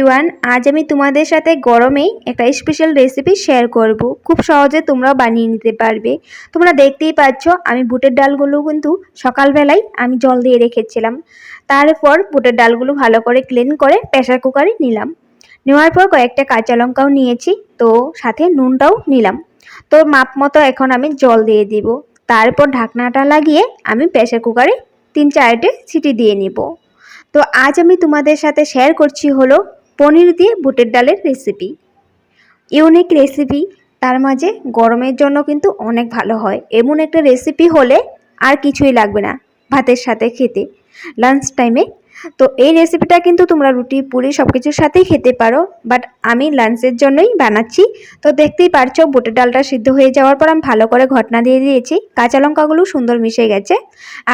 Everyone, আজ আমি তোমাদের সাথে গরমেই একটা স্পেশাল রেসিপি শেয়ার করব। খুব সহজে তোমরা বানিয়ে নিতে পারবে। তোমরা দেখতেই পাচ্ছ আমি বুটের ডালগুলো কিন্তু সকালবেলায় আমি জল দিয়ে রেখেছিলাম। তারপর বুটের ডালগুলো ভালো করে ক্লিন করে প্রেসার কুকারে নিলাম। নেওয়ার পর কয়েকটা কাঁচা লঙ্কাও নিয়েছি, তো সাথে নুনটাও নিলাম। তো মাপ মতো এখন আমি জল দিয়ে দিব। তারপর ঢাকনাটা লাগিয়ে আমি প্রেসার কুকারে 3-4টে সিটি দিয়ে নিব। তো আজ আমি তোমাদের সাথে শেয়ার করছি হলো পনির দিয়ে বুটের ডালের রেসিপি। ইউনিক রেসিপি, তার মাঝে গরমের জন্য কিন্তু অনেক ভালো হয়। এমন একটা রেসিপি হলে আর কিছুই লাগবে না ভাতের সাথে খেতে লাঞ্চ টাইমে। তো এই রেসিপিটা কিন্তু তোমরা রুটি পুরি সব কিছুর সাথেই খেতে পারো, বাট আমি লাঞ্চের জন্যই বানাচ্ছি। তো দেখতেই পারছো বুটের ডালটা সিদ্ধ হয়ে যাওয়ার পর আমি ভালো করে ঘটনা দিয়ে দিয়েছি, কাঁচা লঙ্কাগুলো সুন্দর মিশে গেছে।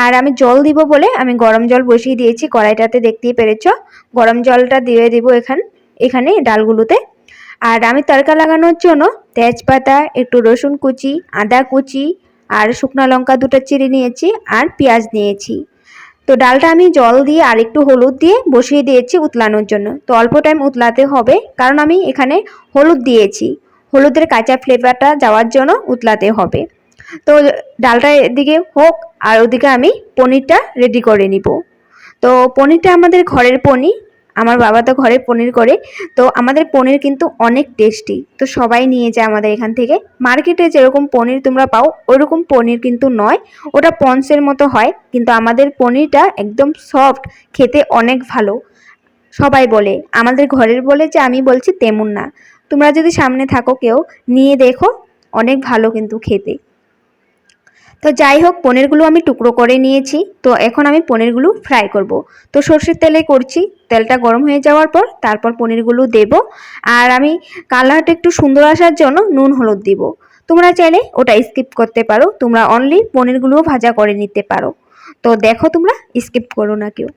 আর আমি জল দিব বলে আমি গরম জল বসিয়ে দিয়েছি কড়াইটাতে, দেখতেই পেরেছো। গরম জলটা দিয়ে দিব এখানে ডালগুলোতে। আর আমি তড়কা লাগানোর জন্য তেজপাতা, একটু রসুন কুচি, আদা কুচি আর শুকনো লঙ্কা 2টা চিড়ে নিয়েছি আর পেঁয়াজ নিয়েছি। তো ডালটা আমি জল দিয়ে আর একটু হলুদ দিয়ে বসিয়ে দিয়েছি উতলানোর জন্য। তো অল্প টাইম উতলাতে হবে, কারণ আমি এখানে হলুদ দিয়েছি। হলুদের কাঁচা ফ্লেভারটা যাওয়ার জন্য উতলাতে হবে। তো ডালটা এদিকে হোক আর ওদিকে আমি পনিরটা রেডি করে নিব। তো পনিরটা আমাদের ঘরের পনির, আমার বাবা তো ঘরে পনির করে। তো আমাদের পনির কিন্তু অনেক টেস্টি, তো সবাই নিয়ে যায় আমাদের এখান থেকে। মার্কেটে যেরকম পনির তোমরা পাও ওইরকম পনির কিন্তু নয়, ওটা পন্সের মতো হয়, কিন্তু আমাদের পনিরটা একদম সফট, খেতে অনেক ভালো। সবাই বলে, আমাদের ঘরের বলে যে আমি বলছি তেমন না। তোমরা যদি সামনে থাকো কেউ নিয়ে দেখো, অনেক ভালো কিন্তু খেতে। তো যাই হোক, পনিরগুলো আমি টুকরো করে নিয়েছি। তো এখন আমি পনিরগুলো ফ্রাই করব। তো সর্ষের তেলে করছি, তেলটা গরম হয়ে যাওয়ার পর তারপর পনিরগুলো দেব। আর আমি কালারটা একটু সুন্দর আসার জন্য নুন হলুদ দিব। তোমরা চাইলে ওটা স্কিপ করতে পারো, তোমরা অনলি পনিরগুলোও ভাজা করে নিতে পারো। তো দেখো, তোমরা স্কিপ করো না কেউ।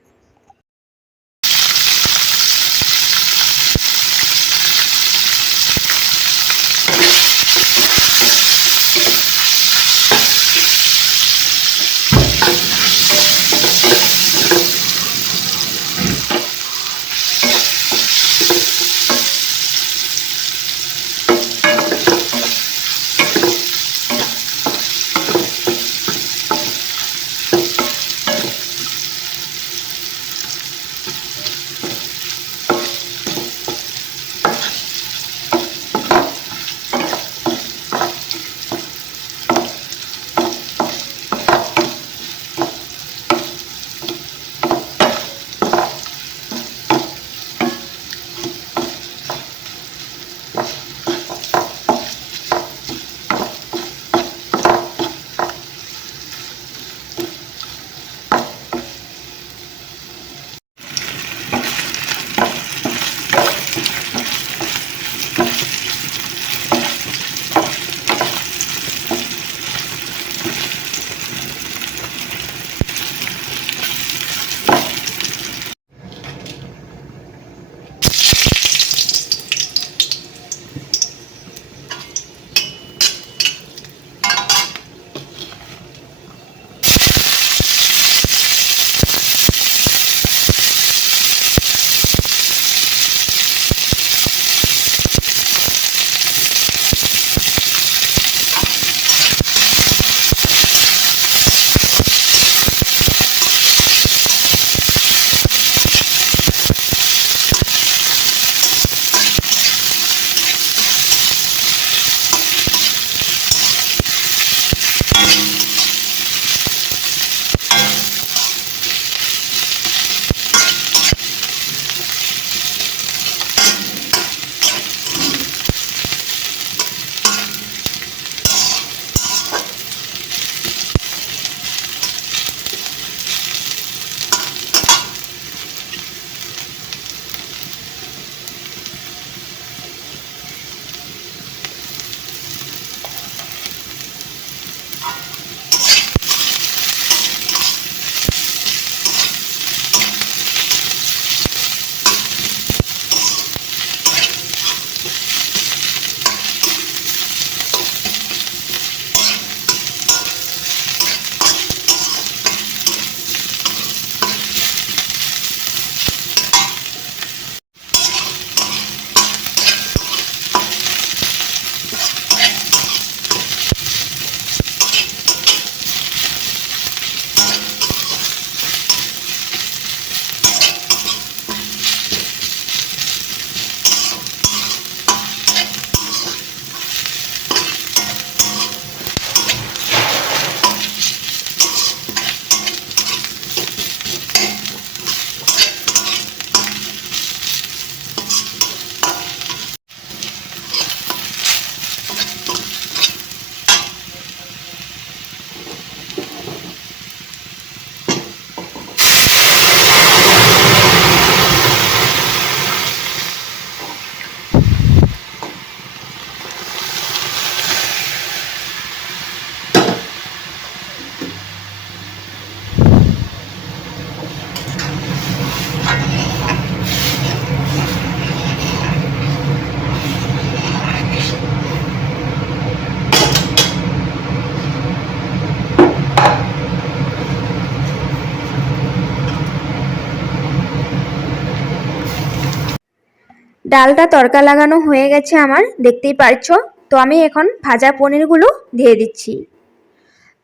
ডালটা তড়কা লাগানো হয়ে গেছে আমার, দেখতেই পারছো। তো আমি এখন ভাজা পনিরগুলো দিয়ে দিচ্ছি।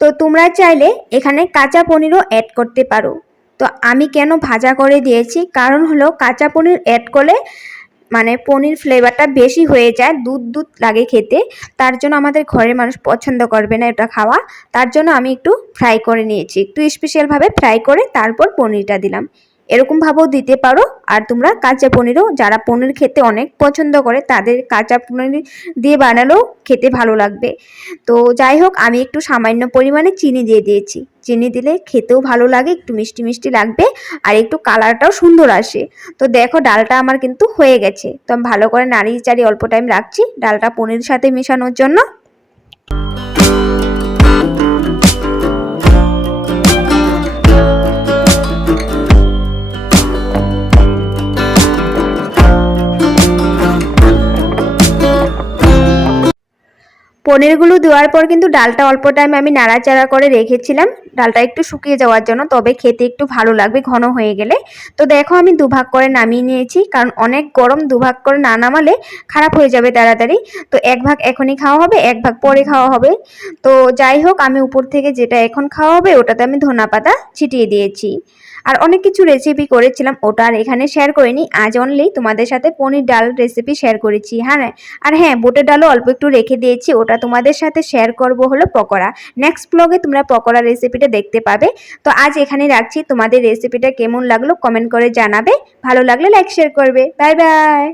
তো তোমরা চাইলে এখানে কাঁচা পনিরও অ্যাড করতে পারো। তো আমি কেন ভাজা করে দিয়েছি, কারণ হলো কাঁচা পনির অ্যাড করলে মানে পনির ফ্লেভারটা বেশি হয়ে যায়, দুধ দুধ লাগে খেতে। তার জন্য আমাদের ঘরের মানুষ পছন্দ করবে না এটা খাওয়া। তার জন্য আমি একটু ফ্রাই করে নিয়েছি, একটু স্পেশালভাবে ফ্রাই করে তারপর পনিরটা দিলাম। এরকমভাবেও দিতে পারো। আর তোমরা কাঁচা পনিরও, যারা পনির খেতে অনেক পছন্দ করে তাদের কাঁচা পনির দিয়ে বানালেও খেতে ভালো লাগবে। তো যাই হোক, আমি একটু সামান্য পরিমাণে চিনি দিয়ে দিয়েছি। চিনি দিলে খেতেও ভালো লাগে, একটু মিষ্টি মিষ্টি লাগবে আর একটু কালারটাও সুন্দর আসে। তো দেখো ডালটা আমার কিন্তু হয়ে গেছে। তো আমি ভালো করে নাড়িয়ে চাড়িয়ে অল্প টাইম রাখছি ডালটা পনিরের সাথে মেশানোর জন্য। পনিরগুলো দেওয়ার পর কিন্তু ডালটা অল্প টাইম আমি নাড়াচাড়া করে রেখেছিলাম, ডালটা একটু শুকিয়ে যাওয়ার জন্য, তবে খেতে একটু ভালো লাগবে ঘন হয়ে গেলে। তো দেখো আমি দুভাগ করে নামিয়ে নিয়েছি, কারণ অনেক গরম, দুভাগ করে না নামালে খারাপ হয়ে যাবে তাড়াতাড়ি। তো এক ভাগ এখনই খাওয়া হবে, এক ভাগ পরে খাওয়া হবে। তো যাই হোক, আমি উপর থেকে যেটা এখন খাওয়া হবে ওটাতে আমি ধনা পাতা ছিটিয়ে দিয়েছি। আর অনেক কিছু রেসিপি করেছিলাম, ওটা আর এখানে শেয়ার করিনি। আজ অনলি তোমাদের সাথে পনির ডাল রেসিপি শেয়ার করেছি। হ্যাঁ, আর হ্যাঁ, বুটের ডালও অল্প একটু রেখে দিয়েছি, ওটা তোমাদের সাথে শেয়ার করব হলো পকোড়া। নেক্সট ব্লগে তোমরা পকোড়া রেসিপিটা দেখতে পাবে। তো আজ এখানেই রাখছি। তোমাদের রেসিপিটা কেমন লাগলো কমেন্ট করে জানাবে, ভালো লাগলে লাইক শেয়ার করবে। Bye bye.